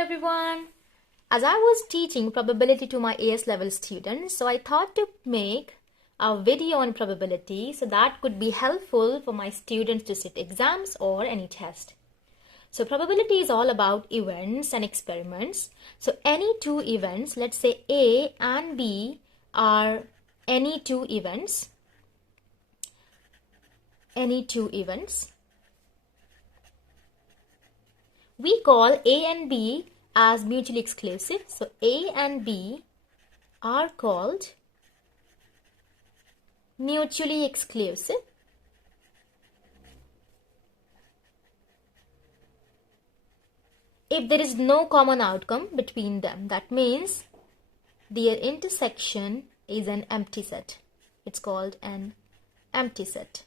everyone. As I was teaching probability to my AS level students, so I thought to make a video on probability so that could be helpful for my students to sit exams or any test. So probability is all about events and experiments. So any two events, let's say A and B are any two events. We call A and B as mutually exclusive. So A and B are called mutually exclusive. If there is no common outcome between them, that means their intersection is an empty set. It's called an empty set.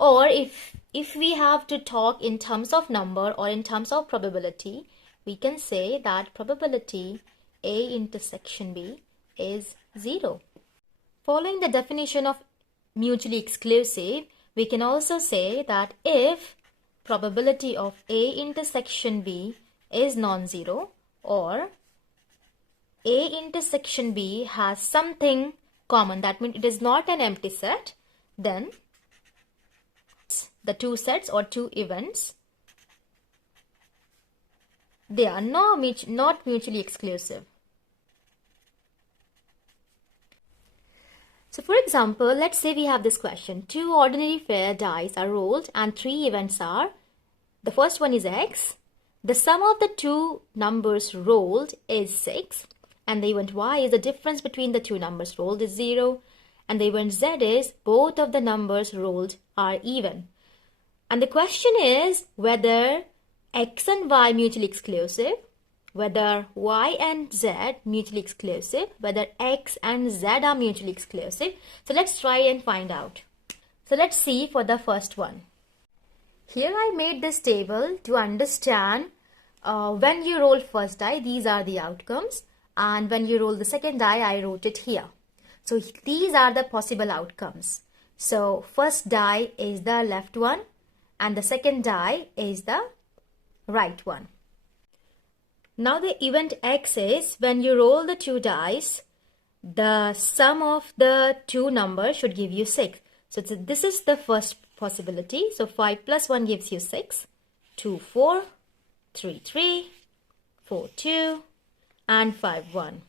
Or if we have to talk in terms of number or in terms of probability, we can say that probability A intersection B is 0. Following the definition of mutually exclusive, we can also say that if probability of A intersection B is non-zero or A intersection B has something common, that means it is not an empty set, then the two sets or two events, they are not mutually exclusive. So for example, let's say we have this question. Two ordinary fair dice are rolled and three events are, the first one is X, the sum of the two numbers rolled is 6, and the event Y is the difference between the two numbers rolled is 0, and the event Z is both of the numbers rolled are even. And the question is whether X and Y mutually exclusive, whether Y and Z mutually exclusive, whether X and Z are mutually exclusive. So let's try and find out. So let's see for the first one. Here I made this table to understand when you roll first die, these are the outcomes, and when you roll the second die, I wrote it here. So these are the possible outcomes. So first die is the left one, and the second die is the right one. Now the event X is when you roll the two dice, the sum of the two numbers should give you 6. So this is the first possibility. So 5 plus 1 gives you 6, 2, 4, 3, 3, 4, 2, and 5, 1.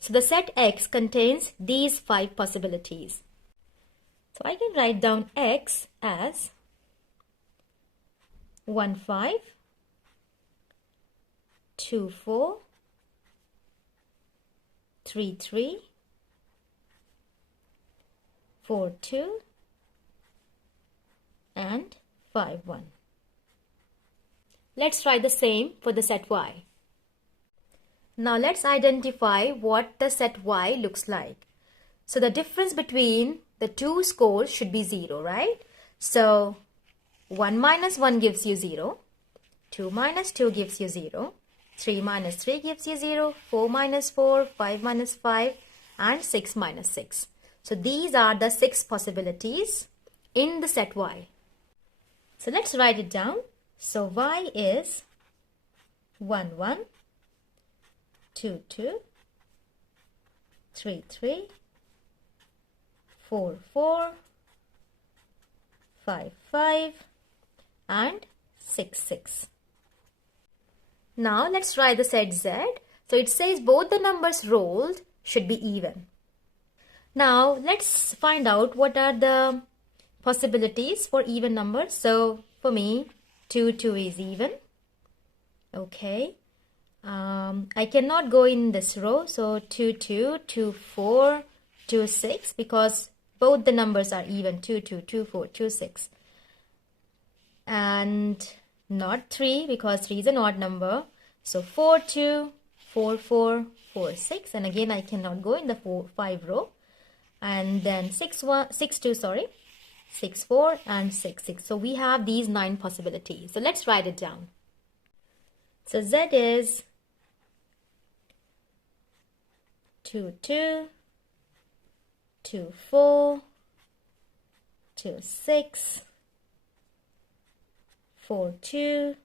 So the set X contains these 5 possibilities. So I can write down X as 1, 5, 2, 4, 3, 3, 4, 2, and 5, 1. Let's try the same for the set Y. Now let's identify what the set Y looks like. So the difference between the two scores should be 0, right? So 1 minus 1 gives you 0, 2 minus 2 gives you 0, 3 minus 3 gives you 0, 4 minus 4, 5 minus 5, and 6 minus 6. So these are the 6 possibilities in the set Y. So let's write it down. So Y is 1, 1, 2, 2, 3, 3, 4, 4, 5, 5, and 6, 6. Now let's try the set Z. So it says both the numbers rolled should be even. Now let's find out what are the possibilities for even numbers. So for me, 2, 2 is even. Okay. I cannot go in this row. So 2, 2, 2, 4, 2, 6 because both the numbers are even. 2, 2, 2, 4, 2, 6. And not 3 because 3 is an odd number. So 4, 2, 4, 4, 4, 6. And again, I cannot go in the 4, 5 row. And then 6, 2, 6, 4, and 6, 6. So we have these 9 possibilities. So let's write it down. So Z is 2, 2, 2, 4, 2, 6, 4, 2,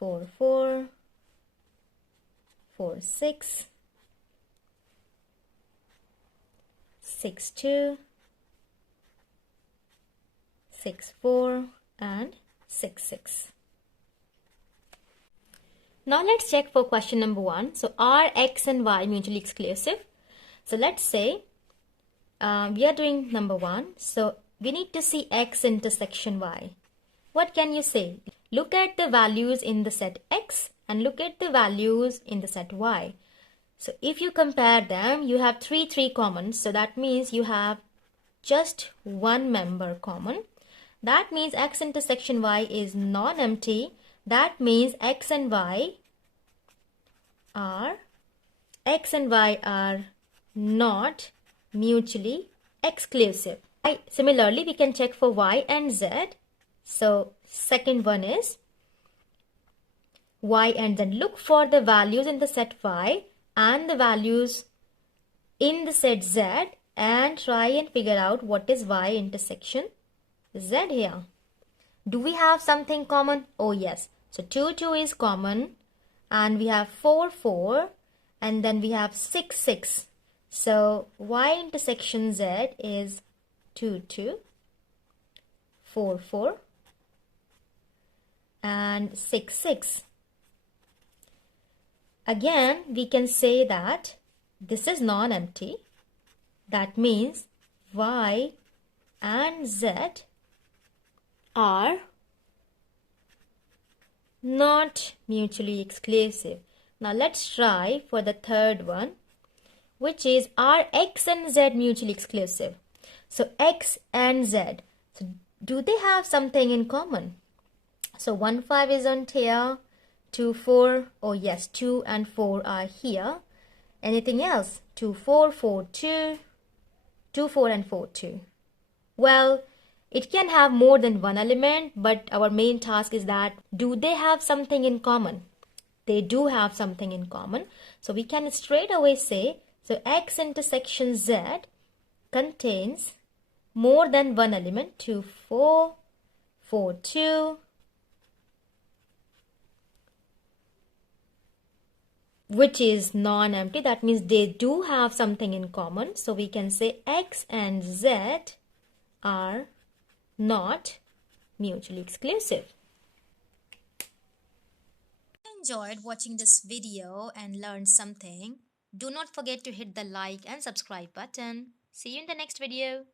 4, 4, 4, 6, 6, 2, 6, 4, and 6, 6. Now let's check for question number 1. So are x and y mutually exclusive? So let's say we are doing number 1. So we need to see x intersection y. What can you say? Look at the values in the set x and look at the values in the set y. So if you compare them, you have 3 common. So that means you have just one member common. That means x intersection y is non-empty. That means x and y are not mutually exclusive. Similarly, we can check for y and z. So second one is y and z. Look for the values in the set y and the values in the set z and try and figure out what is y intersection z here. Do we have something common? Oh yes. So 2, 2 is common and we have 4, 4 and then we have 6, 6. So y intersection z is 2, 2, 4, 4 and 6, 6. Again, we can say that this is non-empty. That means y and z are not mutually exclusive. Now let's try for the third one, which is are x and z mutually exclusive? So x and z, so do they have something in common? So 1, 5 isn't here. 2, 4, oh yes, 2 and 4 are here. Anything else? 2, 4, 4, 2, 2, 4 and 4, 2. Well, it can have more than one element, but our main task is that do they have something in common? They do have something in common. So we can straight away say, so x intersection z contains more than one element, 2, 4, 4, 2, which is non-empty. That means they do have something in common. So we can say x and z are not mutually exclusive. If you enjoyed watching this video and learned something, do not forget to hit the like and subscribe button. See you in the next video.